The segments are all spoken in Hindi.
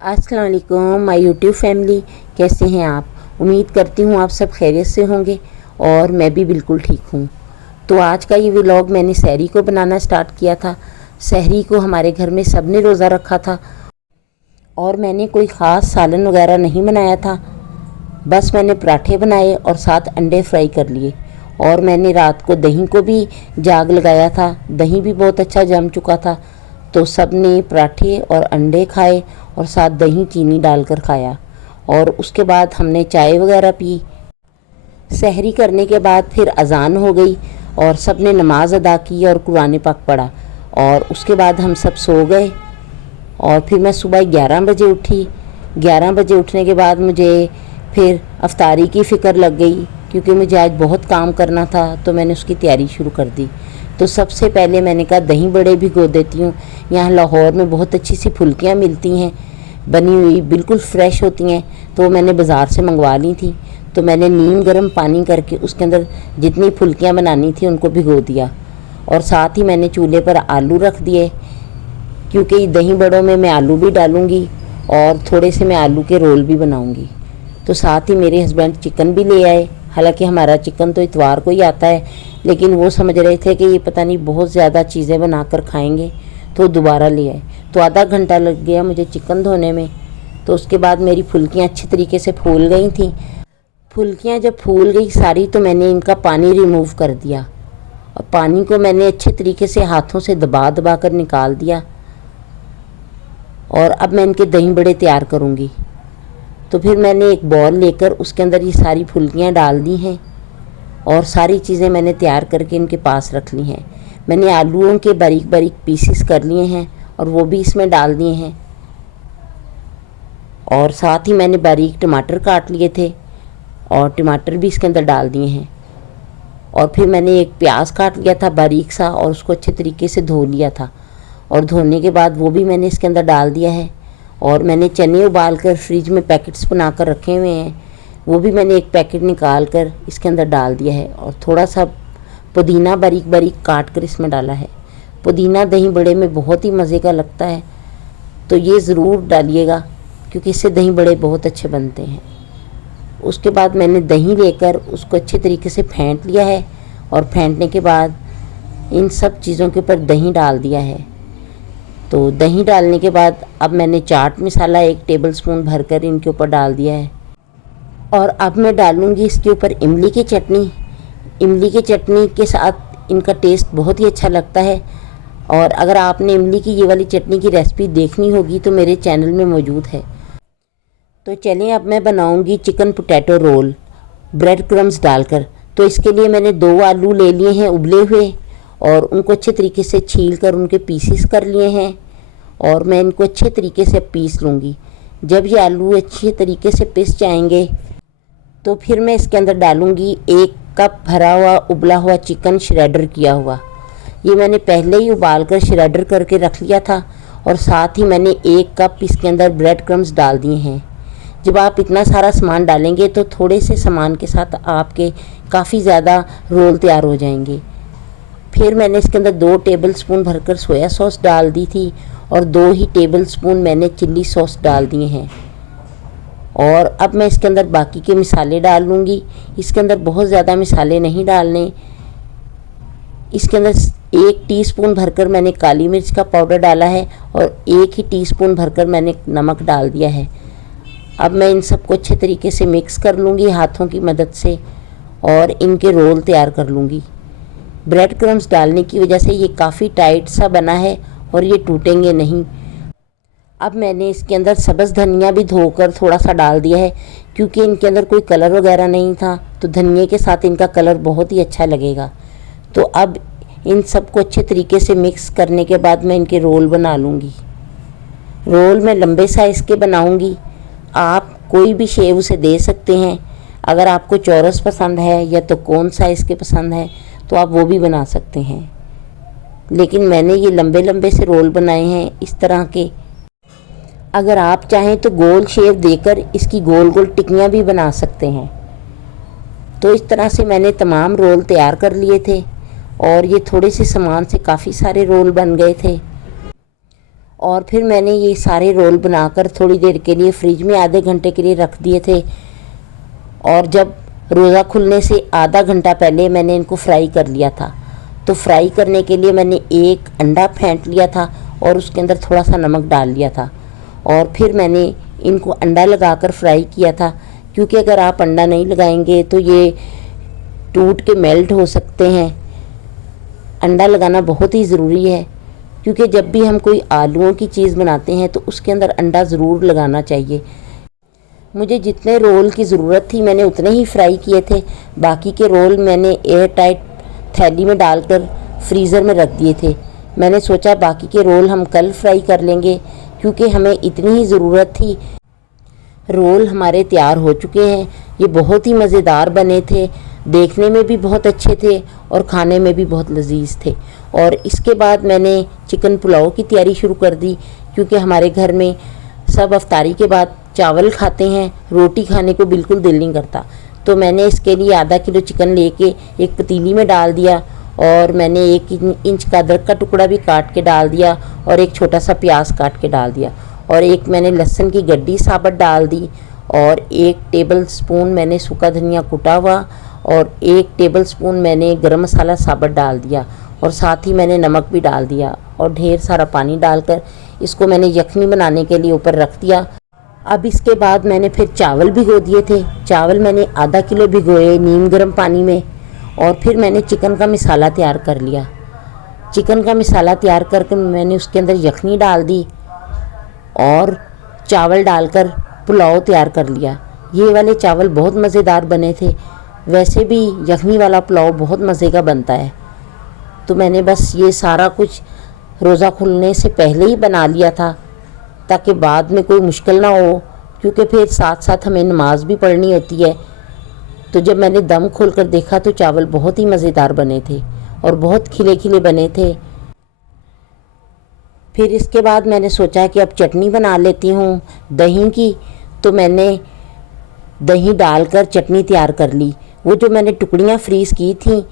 अस्सलाम वालेकुम माय यूट्यूब फैमिली, कैसे हैं आप। उम्मीद करती हूँ आप सब खैरियत से होंगे और मैं भी बिल्कुल ठीक हूँ। तो आज का ये व्लॉग मैंने सहरी को बनाना स्टार्ट किया था। सहरी को हमारे घर में सब ने रोज़ा रखा था और मैंने कोई ख़ास सालन वगैरह नहीं बनाया था। बस मैंने पराठे बनाए और साथ अंडे फ्राई कर लिए। और मैंने रात को दही को भी जाग लगाया था। दही भी बहुत अच्छा जम चुका था, तो सब ने पराठे और अंडे खाए और साथ दही चीनी डालकर खाया। और उसके बाद हमने चाय वगैरह पी। सहरी करने के बाद फिर अज़ान हो गई और सब ने नमाज़ अदा की और कुरान पाक पढ़ा। और उसके बाद हम सब सो गए। और फिर मैं सुबह 11 बजे उठी। 11 बजे उठने के बाद मुझे फिर अफ्तारी की फ़िक्र लग गई, क्योंकि मुझे आज बहुत काम करना था, तो मैंने उसकी तैयारी शुरू कर दी। तो सबसे पहले मैंने कहा दही बड़े भिगो देती हूँ। यहाँ लाहौर में बहुत अच्छी सी फुल्कियाँ मिलती हैं, बनी हुई बिल्कुल फ़्रेश होती हैं, तो वो मैंने बाज़ार से मंगवा ली थी। तो मैंने नीम गर्म पानी करके उसके अंदर जितनी फुल्कियाँ बनानी थी उनको भिगो दिया। और साथ ही मैंने चूल्हे पर आलू रख दिए, क्योंकि दही बड़ों में मैं आलू भी डालूँगी और थोड़े से मैं आलू के रोल भी बनाऊँगी। तो साथ ही मेरे हस्बैंड चिकन भी ले आए। हालांकि हमारा चिकन तो इतवार को ही आता है, लेकिन वो समझ रहे थे कि ये पता नहीं बहुत ज़्यादा चीज़ें बनाकर खाएंगे, तो दोबारा ले आए। तो आधा घंटा लग गया मुझे चिकन धोने में। तो उसके बाद मेरी फुल्कियाँ अच्छी तरीके से फूल गई थी। फुल्कियाँ जब फूल गई सारी, तो मैंने इनका पानी रिमूव कर दिया और पानी को मैंने अच्छे तरीके से हाथों से दबा दबा कर निकाल दिया। और अब मैं इनके दही बड़े तैयार करूँगी। तो फिर मैंने एक बॉल लेकर उसके अंदर ये सारी फुल्कियाँ डाल दी हैं और सारी चीज़ें मैंने तैयार करके इनके पास रख ली हैं। मैंने आलूओं के बारीक बारीक पीसेस कर लिए हैं और वो भी इसमें डाल दिए हैं। और साथ ही मैंने बारीक टमाटर काट लिए थे और टमाटर भी इसके अंदर डाल दिए हैं। और फिर मैंने एक प्याज काट लिया था बारीक सा और उसको अच्छे तरीके से धो लिया था। और धोने के बाद वो भी मैंने इसके अंदर डाल दिया है। और मैंने चने उबाल कर फ्रिज में पैकेट्स बना कर रखे हुए हैं, वो भी मैंने एक पैकेट निकाल कर इसके अंदर डाल दिया है। और थोड़ा सा पुदीना बारीक बारीक काट कर इसमें डाला है। पुदीना दही बड़े में बहुत ही मज़े का लगता है, तो ये ज़रूर डालिएगा, क्योंकि इससे दही बड़े बहुत अच्छे बनते हैं। उसके बाद मैंने दही लेकर उसको अच्छे तरीके से फेंट लिया है और फेंटने के बाद इन सब चीज़ों के ऊपर दही डाल दिया है। तो दही डालने के बाद अब मैंने चाट मसाला 1 टेबलस्पून भरकर इनके ऊपर डाल दिया है। और अब मैं डालूँगी इसके ऊपर इमली की चटनी। इमली की चटनी के साथ इनका टेस्ट बहुत ही अच्छा लगता है। और अगर आपने इमली की ये वाली चटनी की रेसिपी देखनी होगी तो मेरे चैनल में मौजूद है। तो चलें अब मैं बनाऊँगी chicken potato roll bread crumbs डालकर। तो इसके लिए मैंने 2 आलू ले लिए हैं उबले हुए और उनको अच्छे तरीके से छील कर उनके पीसीस कर लिए हैं। और मैं इनको अच्छे तरीके से पीस लूँगी। जब ये आलू अच्छे तरीके से पिस जाएंगे, तो फिर मैं इसके अंदर डालूँगी 1 कप भरा हुआ उबला हुआ चिकन श्रेडर किया हुआ। ये मैंने पहले ही उबाल कर श्रेडर करके रख लिया था। और साथ ही मैंने 1 कप इसके अंदर ब्रेड क्रम्स डाल दिए हैं। जब आप इतना सारा सामान डालेंगे तो थोड़े से सामान के साथ आपके काफ़ी ज़्यादा रोल तैयार हो जाएंगे। फिर मैंने इसके अंदर 2 टेबलस्पून भरकर सोया सॉस डाल दी थी और 2 ही टेबलस्पून मैंने चिल्ली सॉस डाल दिए हैं। और अब मैं इसके अंदर बाकी के मसाले डाल लूँगी। इसके अंदर बहुत ज़्यादा मसाले नहीं डालने। इसके अंदर 1 टीस्पून भरकर मैंने काली मिर्च का पाउडर डाला है और 1 ही टीस्पून भरकर मैंने नमक डाल दिया है। अब मैं इन सबको अच्छे तरीके से मिक्स कर लूँगी हाथों की मदद से और इनके रोल तैयार कर लूँगी। ब्रेड क्रम्स डालने की वजह से ये काफ़ी टाइट सा बना है और ये टूटेंगे नहीं। अब मैंने इसके अंदर सब्ज़ धनिया भी धोकर थोड़ा सा डाल दिया है, क्योंकि इनके अंदर कोई कलर वगैरह नहीं था, तो धनिए के साथ इनका कलर बहुत ही अच्छा लगेगा। तो अब इन सबको अच्छे तरीके से मिक्स करने के बाद मैं इनके रोल बना लूँगी। रोल मैं लंबे साइज़ के बनाऊँगी। आप कोई भी शेप उसे दे सकते हैं। अगर आपको चौरस पसंद है या तो कोन साइज़ के पसंद है तो आप वो भी बना सकते हैं, लेकिन मैंने ये लंबे लंबे से रोल बनाए हैं इस तरह के। अगर आप चाहें तो गोल शेप देकर इसकी गोल गोल टिक्कियाँ भी बना सकते हैं। तो इस तरह से मैंने तमाम रोल तैयार कर लिए थे और ये थोड़े से सामान से काफ़ी सारे रोल बन गए थे। और फिर मैंने ये सारे रोल बनाकर थोड़ी देर के लिए फ्रिज में आधे घंटे के लिए रख दिए थे। और जब रोज़ा खुलने से आधा घंटा पहले मैंने इनको फ्राई कर लिया था। तो फ्राई करने के लिए मैंने एक अंडा फेंट लिया था और उसके अंदर थोड़ा सा नमक डाल लिया था और फिर मैंने इनको अंडा लगाकर फ्राई किया था, क्योंकि अगर आप अंडा नहीं लगाएंगे तो ये टूट के मेल्ट हो सकते हैं। अंडा लगाना बहुत ही ज़रूरी है, क्योंकि जब भी हम कोई आलूओं की चीज़ बनाते हैं तो उसके अंदर अंडा ज़रूर लगाना चाहिए। मुझे जितने रोल की ज़रूरत थी मैंने उतने ही फ्राई किए थे। बाकी के रोल मैंने एयर टाइट थैली में डालकर फ्रीज़र में रख दिए थे। मैंने सोचा बाकी के रोल हम कल फ्राई कर लेंगे, क्योंकि हमें इतनी ही ज़रूरत थी। रोल हमारे तैयार हो चुके हैं। ये बहुत ही मज़ेदार बने थे, देखने में भी बहुत अच्छे थे और खाने में भी बहुत लजीज थे। और इसके बाद मैंने चिकन पुलाव की तैयारी शुरू कर दी, क्योंकि हमारे घर में सब अफ्तारी के बाद चावल खाते हैं, रोटी खाने को बिल्कुल दिल नहीं करता। तो मैंने इसके लिए आधा किलो चिकन लेके एक पतीली में डाल दिया और मैंने 1 इंच का अदरक का टुकड़ा भी काट के डाल दिया और एक छोटा सा प्याज काट के डाल दिया और एक मैंने लहसुन की गड्डी साबुत डाल दी और 1 टेबल स्पून मैंने सूखा धनिया कुटा हुआ और 1 टेबल स्पून मैंने गरम मसाला साबुत डाल दिया और साथ ही मैंने नमक भी डाल दिया और ढेर सारा पानी डालकर इसको मैंने यखनी बनाने के लिए ऊपर रख दिया। अब इसके बाद मैंने फिर चावल भिगो दिए थे। चावल मैंने आधा किलो भिगोए नीम गर्म पानी में और फिर मैंने चिकन का मसाला तैयार कर लिया। चिकन का मसाला तैयार करके मैंने उसके अंदर यखनी डाल दी और चावल डालकर पुलाव तैयार कर लिया। ये वाले चावल बहुत मज़ेदार बने थे। वैसे भी यखनी वाला पुलाव बहुत मज़े का बनता है। तो मैंने बस ये सारा कुछ रोज़ा खुलने से पहले ही बना लिया था, ताकि बाद में कोई मुश्किल ना हो, क्योंकि फिर साथ साथ हमें नमाज भी पढ़नी होती है। तो जब मैंने दम खोल कर देखा तो चावल बहुत ही मज़ेदार बने थे और बहुत खिले खिले बने थे। फिर इसके बाद मैंने सोचा कि अब चटनी बना लेती हूँ दही की। तो मैंने दही डालकर चटनी तैयार कर ली। वो जो मैंने टुकड़ियाँ फ्रीज़ की थी,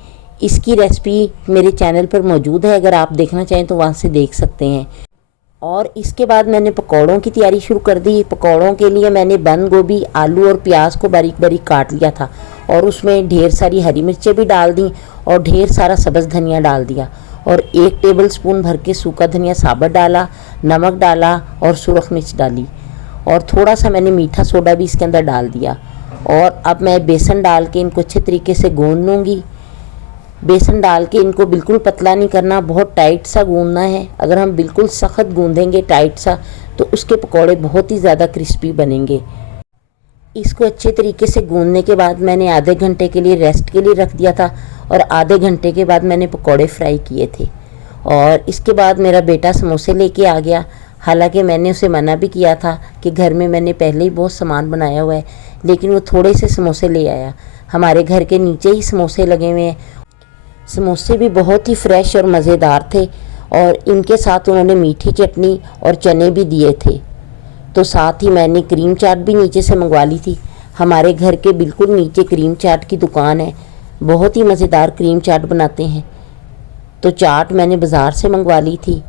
इसकी रेसिपी मेरे चैनल पर मौजूद है, अगर आप देखना चाहें तो वहाँ से देख सकते हैं। और इसके बाद मैंने पकौड़ों की तैयारी शुरू कर दी। पकौड़ों के लिए मैंने बंद गोभी, आलू और प्याज को बारीक बारीक काट लिया था और उसमें ढेर सारी हरी मिर्चें भी डाल दी और ढेर सारा सब्ज़ धनिया डाल दिया और 1 टेबल स्पून भर के सूखा धनिया साबुत डाला, नमक डाला और सुरख मिर्च डाली और थोड़ा सा मैंने मीठा सोडा भी इसके अंदर डाल दिया। और अब मैं बेसन डाल के इनको अच्छे तरीके से गूंद लूँगी। बेसन डाल के इनको बिल्कुल पतला नहीं करना, बहुत टाइट सा गूंदना है। अगर हम बिल्कुल सख्त गूंदेंगे टाइट सा तो उसके पकौड़े बहुत ही ज़्यादा क्रिस्पी बनेंगे। इसको अच्छे तरीके से गूंदने के बाद मैंने आधे घंटे के लिए रेस्ट के लिए रख दिया था और आधे घंटे के बाद मैंने पकौड़े फ्राई किए थे। और इसके बाद मेरा बेटा समोसे लेके आ गया। हालांकि मैंने उसे मना भी किया था कि घर में मैंने पहले ही बहुत सामान बनाया हुआ है, लेकिन वो थोड़े से समोसे ले आया। हमारे घर के नीचे ही समोसे लगे हुए हैं। समोसे भी बहुत ही फ्रेश और मज़ेदार थे और इनके साथ उन्होंने मीठी चटनी और चने भी दिए थे। तो साथ ही मैंने क्रीम चाट भी नीचे से मंगवा ली थी। हमारे घर के बिल्कुल नीचे क्रीम चाट की दुकान है, बहुत ही मज़ेदार क्रीम चाट बनाते हैं। तो चाट मैंने बाज़ार से मंगवा ली थी।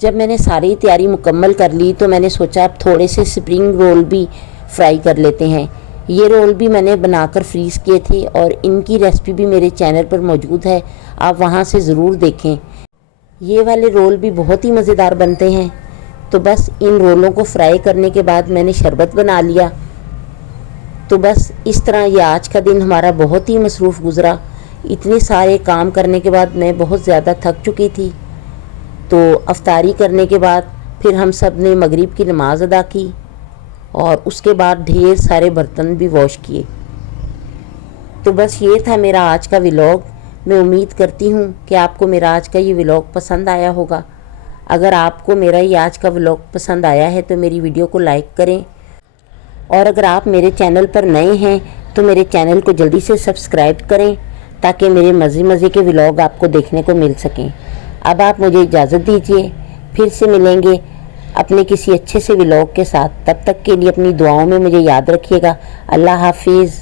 जब मैंने सारी तैयारी मुकम्मल कर ली तो मैंने सोचा अब थोड़े से स्प्रिंग रोल भी फ्राई कर लेते हैं। ये रोल भी मैंने बनाकर फ्रीज़ किए थे और इनकी रेसिपी भी मेरे चैनल पर मौजूद है, आप वहाँ से ज़रूर देखें। ये वाले रोल भी बहुत ही मज़ेदार बनते हैं। तो बस इन रोलों को फ्राई करने के बाद मैंने शरबत बना लिया। तो बस इस तरह ये आज का दिन हमारा बहुत ही मसरूफ़ गुज़रा। इतने सारे काम करने के बाद मैं बहुत ज़्यादा थक चुकी थी। तो अफ्तारी करने के बाद फिर हम सब ने मगरिब की नमाज़ अदा की और उसके बाद ढेर सारे बर्तन भी वॉश किए। तो बस ये था मेरा आज का व्लॉग। मैं उम्मीद करती हूँ कि आपको मेरा आज का ये व्लॉग पसंद आया होगा। अगर आपको मेरा ये आज का व्लॉग पसंद आया है तो मेरी वीडियो को लाइक करें, और अगर आप मेरे चैनल पर नए हैं तो मेरे चैनल को जल्दी से सब्सक्राइब करें ताकि मेरे मज़े के व्लॉग आपको देखने को मिल सकें। अब आप मुझे इजाज़त दीजिए, फिर से मिलेंगे अपने किसी अच्छे से व्लॉग के साथ। तब तक के लिए अपनी दुआओं में मुझे याद रखिएगा। अल्लाह हाफिज़।